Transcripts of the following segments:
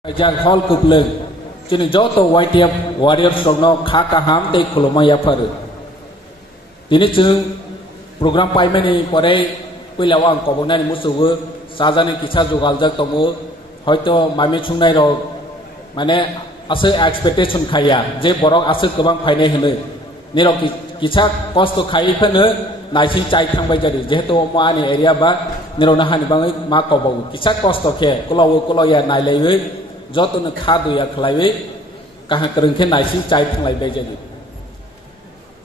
Jang hall kupleng, cini joto YTF warriors rogno khaka ham te kulomaya paru. Ini cini program payment ni pore pilawang kobonai musuh sajane kisah jugaljak tomo, hoito mami chungnai rog, mane ase expectation kaya, je borok ase kebang paine hene, ni rog kisah costo kai pene, naising cai thang bajari, je to mo ani area ba, ni rog nahan bangai ma kobo, kisah costo ke, kalau ya nailai joto na khadu ya khlaiwe kaha kerengke naising chai thanglai bejani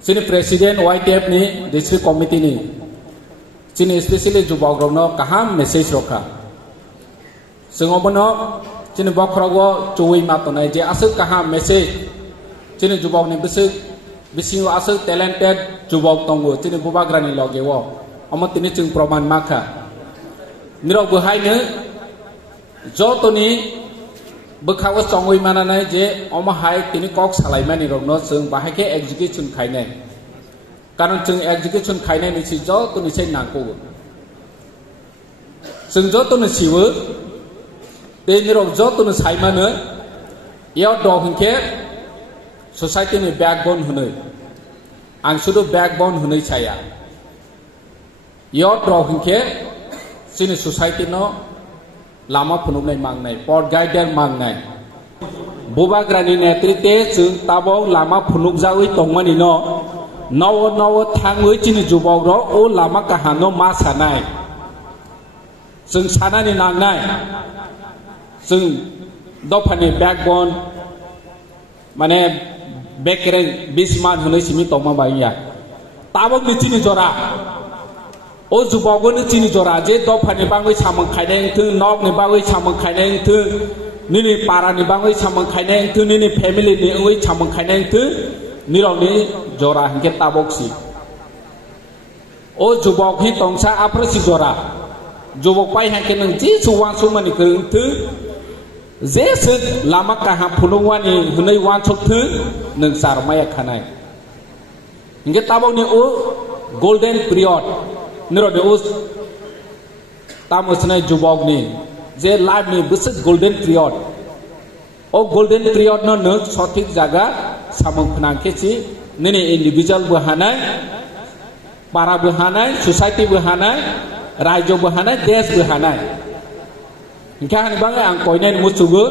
sini president YTF ni district committee ni sini especially jubok rokno kaham message rokha singobono sini bokhrogo chuwi matonai je asuk kaham message sini jubok ni bisingo asuk talented jubok tongo sini bubagrani logewo amo tini chung proman makha nirok buhaine joto ni Bekawa songoi mana na je oma hai tini kok salai mani rogno sung bahai ke execution kainai karon sung execution kainai ni si jo tu ni sei nangko sung jo tu ni siwu te ni rog jo tu ni sai mana yo dog hinke society ni backbone hunai ang sudu backbone hunai saya yo dog hinke sini society no lama phunuknai mangnai port guider mangnai bubagrani netritwe chung tabok lama phunukjawi tongmani no nawo thangwi chini jubok ro o lama kahano ma sanai chung sanani nangnai chung dofani backbone mane bekreng bisman hunai simi tongma baiya tabok ni chini jora o jubogo ni chini jora je dofani bangoi samang khainai thu nok ni bangoi samang khainai thu nini para ni bangoi samang khainai thu nini family ni oi samang khainai thu nirok ni jora hingke tabok si o jubok hi tongsa aprasi jora jubok pai hangke nang ji suwang sumani keng thu je sut lama kaha phunungwani hunai wan chok thu nang sarmaya khanai hingke tabok ni o golden period nero de us tamusnai jubok ni je life ni bisit golden period o golden period no no sotik jaga samung phnang kechi nini individual bahanai para bahanai society bahanai rajyo bahanai desh bahanai ingkang bang ang koinen musugo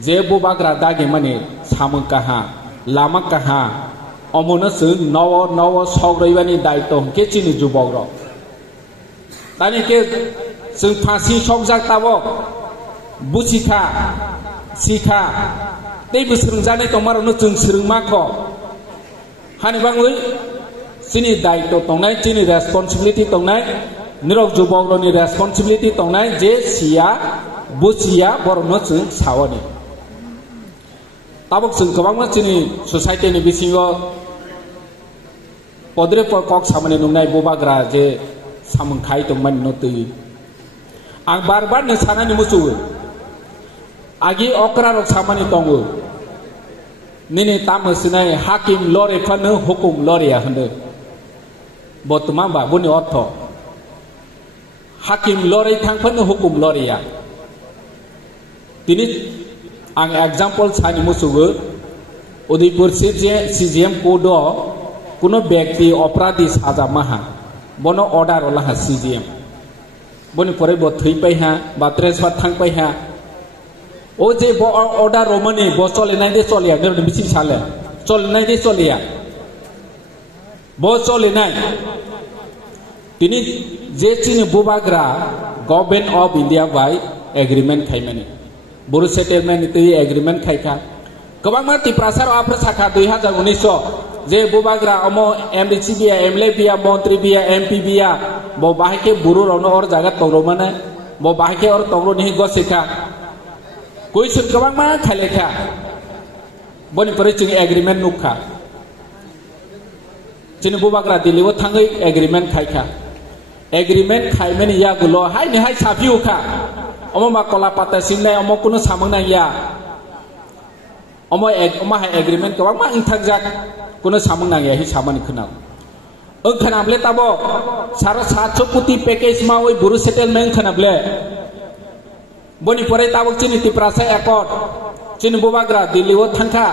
je bubagra dagi mani samung kaha lama kaha Omona sung nawa sogribani daito kechi ni jubok ro tani ke sung phasi songjak tabo buchikha sikha tei busrung jane tomar no chung srungma ko hani bangui sini daito tongnai chini responsibility tongnai nirok jubok ro ni responsibility tongnai je sia buchia borno chung sawani tabok sung kabangma chini society ni bisingo podre por kok samane nungnai bubagra je samung khai tongman no tui ang barbar ne sanani musu agi okra rok samani tongu nini tamusnai hakim lore phanu hukum lore hande botma ba buni otho hakim lore thang phanu hukum lore ya tini ang example sani musugo Udaipur CEM kodo kuno ব্যক্তি অপরাধী সাজা মাহা বনো order OLA CEM বনি পরে ব থই পাইহা বা transfer থাং পাইহা ও যে ব অর্ডার রমনি ব চলে নাই দে চলিয়া নে বিসি সালে চলে নাই দে চলিয়া ব চলে নাই তিনি যে চিনি বুবাগ্রা government of India by agreement খাইমানি বড় সেটেলমেন্ট তে এগ্রিমেন্ট খাইখা गोबां तिप्रासार आपरे साखा 2019 जे बुबाग्रा अमो MDC बिया MLA बिया मंत्री बिया MP बिया बो बाहेके बुरु रनो और जागा तंग्रो माने बो बाहेके और तंग्रो नि गसेखा कोइ सुन गोबां मा खालेखा बनि परे चिं एग्रीमेंट नुखा चिन बुबाग्रा दिल्लीव थाङै एग्रीमेंट खाइखा एग्रीमेंट खाइमेन या गुलो हाय नि हाय साफिउखा अमो मा कला पाता सिंनाय अमो कुनो सामंगना या Oma hai agreement ko ma inthajak kuno samung nang ya hi samani khunau khanable tabo sara 700 puti package ma oi buru settlement khanable boni pore tabuk chini Tiprasani accord chini bubagra Delhi o thangka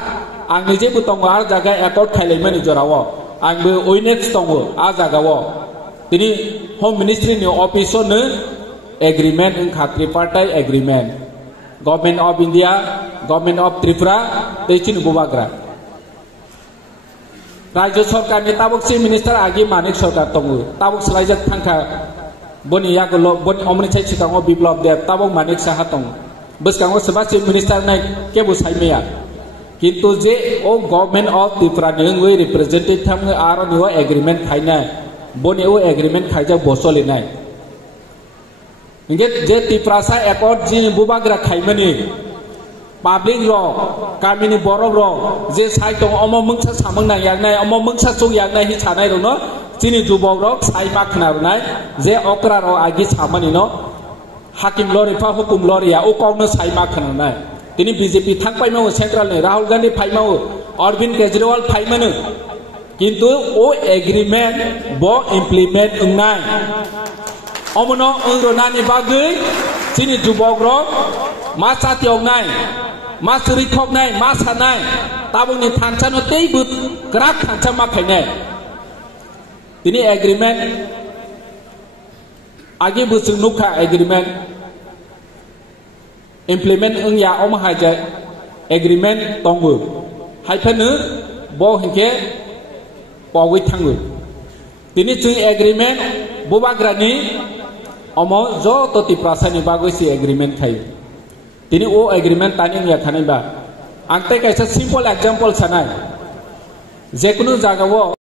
angni je butongo ar jaga accord khailai mani jorawo angbe oinex tongo a jaga wo tini home ministry ni office no agreement ungkha tripartite agreement government of India government of Tripura tei chini bubagra Rajya Sarkar ni tabuk chief minister agi manik sarkar tongo tabuk slaijak thangka boni yagulo boni omni chai chikango biplop dev tabuk manik saha tongo boskango soba chief minister nai kebu saimeya kintu je o government of Tripura ni ngoi representative thamnge aro ni o agreement khaina boni o agreement khaijak bosolinai inge je Tiprasani accord ji bubagra khaimani public ro kamini borok ro je sai tong omo mungsa samang na yagnai omo mungsa chung yagnai hi chanai ro no chini jubok ro sai ma khna ro nai je okra ro agi samani no hakim lori pa hukum lori ya o kong sai ma khna nai tini BJP thang pai mau central ni Rahul Gandhi phai mau Arvind Kejriwal phai manu kintu o agreement bo implement ungnai omono ungro nani bagui chini jubok ro ma chatiok nai ma suri thok nai ma sanai tabung ni thancha no tei but krak thancha ma khainai tini agreement agi busung nukha agreement implement ungya om haja agreement tongu haifanu bo hinke pawui thangu tini chui agreement bubagrani omo jo to Tiprasani bagui si agreement khai tini o agreement tani ya khanai ba ante kaisa simple example sanai je kunu jaga wo